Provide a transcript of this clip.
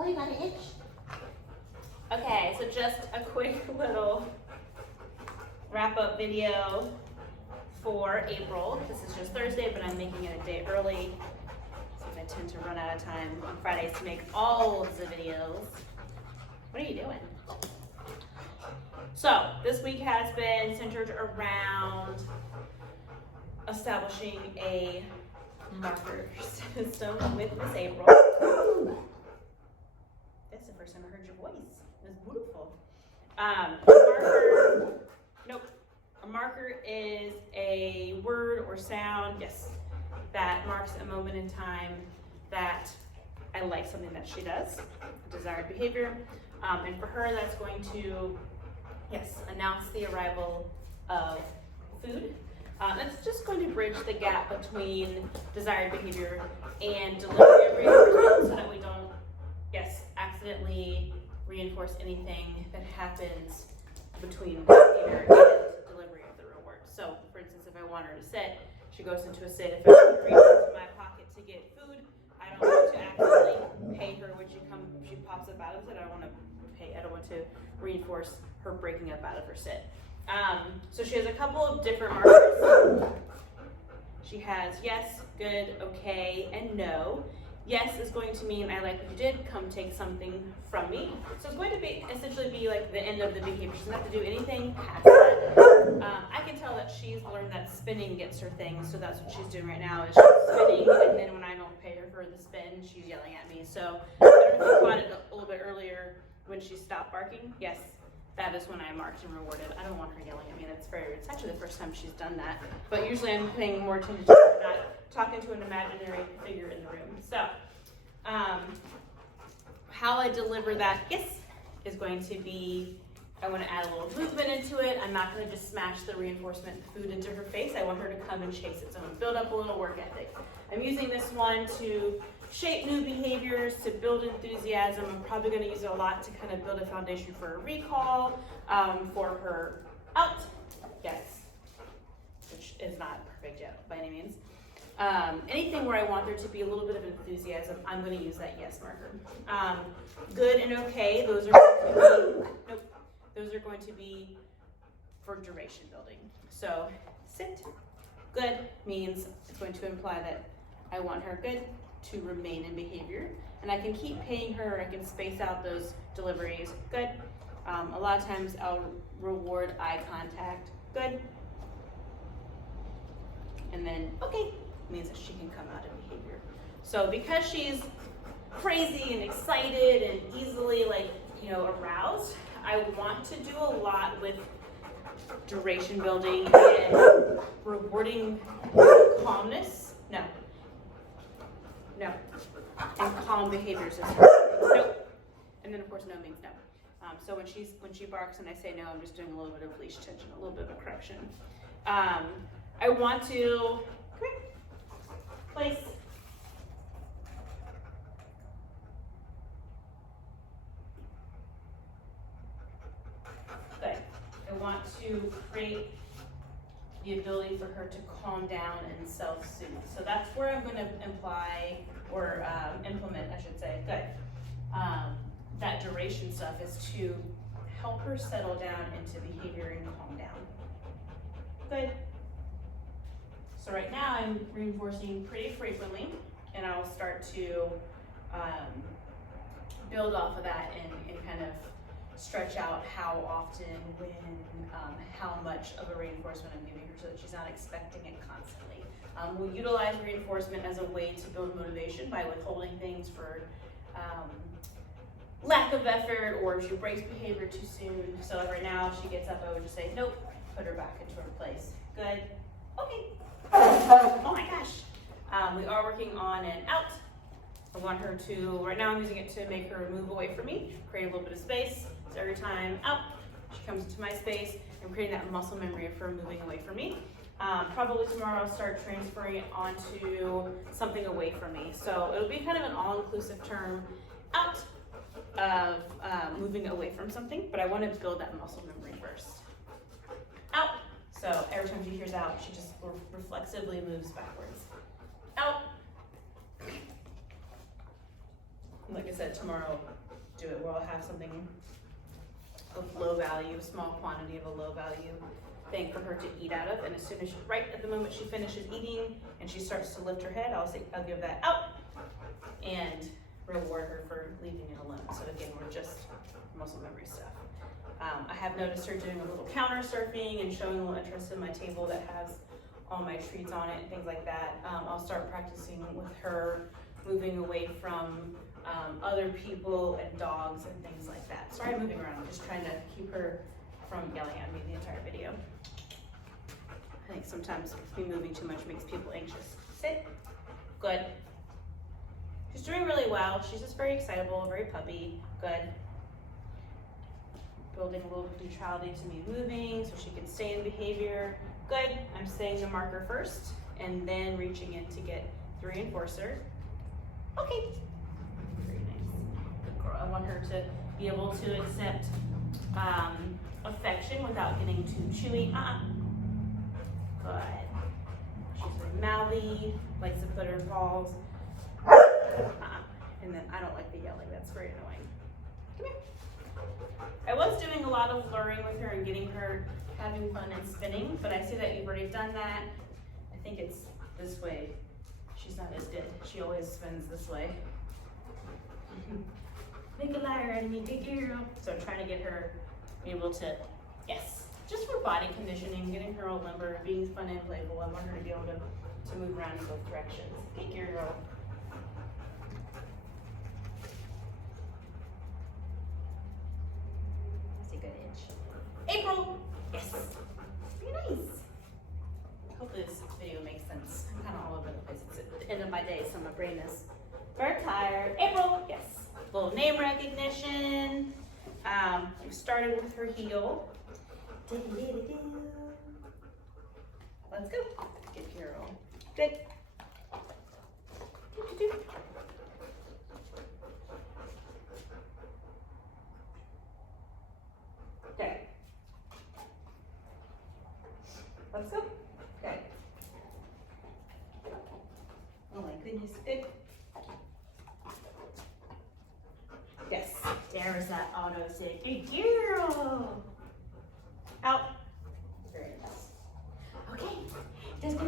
Oh, you got an itch? Okay, so just a quick little wrap-up video for April. This is just Thursday, but I'm making it a day early since I tend to run out of time on Fridays to make all of the videos. What are you doing? So, this week has been centered around establishing a marker system with Miss April. That's the first time I heard your voice. It was beautiful. A marker is a word or sound, yes, that marks a moment in time that I like something that she does, a desired behavior. And for her, that's going to, yes, announce the arrival of food. It's just going to bridge the gap between desired behavior and delivery of reinforcement so that we don't, yes, accidentally reinforce anything that happens between behavior and delivery of the reward. So, for instance, if I want her to sit, she goes into a sit. If I reach into my pocket to get food, I don't want to accidentally pay her when she pops up out of it. I don't want to reinforce her breaking up out of her sit. So she has a couple of different markers. She has yes, good, okay, and no. Yes is going to mean I like what you did, come take something from me. So it's going to be essentially be like the end of the behavior. She doesn't have to do anything past that. I can tell that she's learned that spinning gets her thing, so that's what she's doing right now is she's spinning, and then when I don't pay her for the spin, she's yelling at me. So I don't know if you caught it a little bit earlier when she stopped barking. Yes, that is when I marked and rewarded. I don't want her yelling at me. It's actually the first time she's done that. But usually I'm paying more attention to her, not talking to an imaginary figure in the room. So, how I deliver that yes is going to be, I want to add a little movement into it. I'm not going to just smash the reinforcement food into her face. I want her to come and chase it. So I'm going to build up a little work ethic. I'm using this one to shape new behaviors, to build enthusiasm. I'm probably going to use it a lot to kind of build a foundation for a recall, for her out, yes, which is not perfect yet by any means. Anything where I want there to be a little bit of enthusiasm, I'm going to use that yes marker. Good and okay, those are going to be for duration building. So sit, good means it's going to imply that I want her good to remain in behavior, and I can keep paying her. I can space out those deliveries. Good. A lot of times I'll reward eye contact. Good. And then okay means that she can come out of behavior. So because she's crazy and excited and easily aroused, I want to do a lot with duration building and rewarding calmness. No. And calm behaviors as well. Nope. And then of course no means no. So when she barks and I say no, I'm just doing a little bit of leash tension, a little bit of a correction. I want to place. Good. I want to create the ability for her to calm down and self-soothe. So that's where I'm going to imply or implement, I should say. Good. That duration stuff is to help her settle down into behavior and calm down. Good. So right now I'm reinforcing pretty frequently, and I'll start to build off of that and kind of stretch out how often, when, how much of a reinforcement I'm giving her so that she's not expecting it constantly. We'll utilize reinforcement as a way to build motivation by withholding things for lack of effort or if she breaks behavior too soon. So right now if she gets up, I would just say, nope, put her back into her place. Good. Okay. Oh my gosh. We are working on an out. I want her to, right now I'm using it to make her move away from me, create a little bit of space. So every time out, she comes into my space, I'm creating that muscle memory of her moving away from me. Probably tomorrow I'll start transferring it onto something away from me. So it'll be kind of an all-inclusive term out of moving away from something, but I want to build that muscle memory first. Out. So every time she hears out, she just reflexively moves backwards. Out. Like I said, tomorrow, do it where I'll have something of low value, small quantity of a low value thing for her to eat out of. And as soon as right at the moment she finishes eating and she starts to lift her head, I'll give that out and reward her for leaving it alone. So again, we're just muscle memory stuff. I have noticed her doing a little counter surfing and showing a little interest in my table that has all my treats on it and things like that. I'll start practicing with her, moving away from other people and dogs and things like that. Sorry, I'm moving around. I'm just trying to keep her from yelling at me the entire video. I think sometimes me moving too much makes people anxious. Sit. Good. She's doing really well. She's just very excitable, very puppy. Good. Building a little neutrality to me moving so she can stay in behavior. Good. I'm staying the marker first and then reaching in to get the reinforcer. Okay. Very nice. Good girl. I want her to be able to accept affection without getting too chewy. Good. She's very mouthy, likes to put her paws. And then I don't like the yelling. That's very annoying. Come here. I was doing a lot of luring with her and getting her having fun and spinning, but I see that you've already done that. I think it's this way. She's not as good. She always spins this way. Make a liar out of me, big girl. So I'm trying to get her able to, yes, just for body conditioning, getting her all limber, being fun and playful. I want her to be able to move around in both directions. Big girl. April! Yes! Very nice. Hopefully this video makes sense. I'm kind of all over the place. It's at the end of my day, so my brain is very tired. April! Yes. Little name recognition. We started with her heel. Let's go. Good girl. Good. Okay. Let's go. Okay. Oh my goodness. Good. Yes. There's that auto sit. Good girl.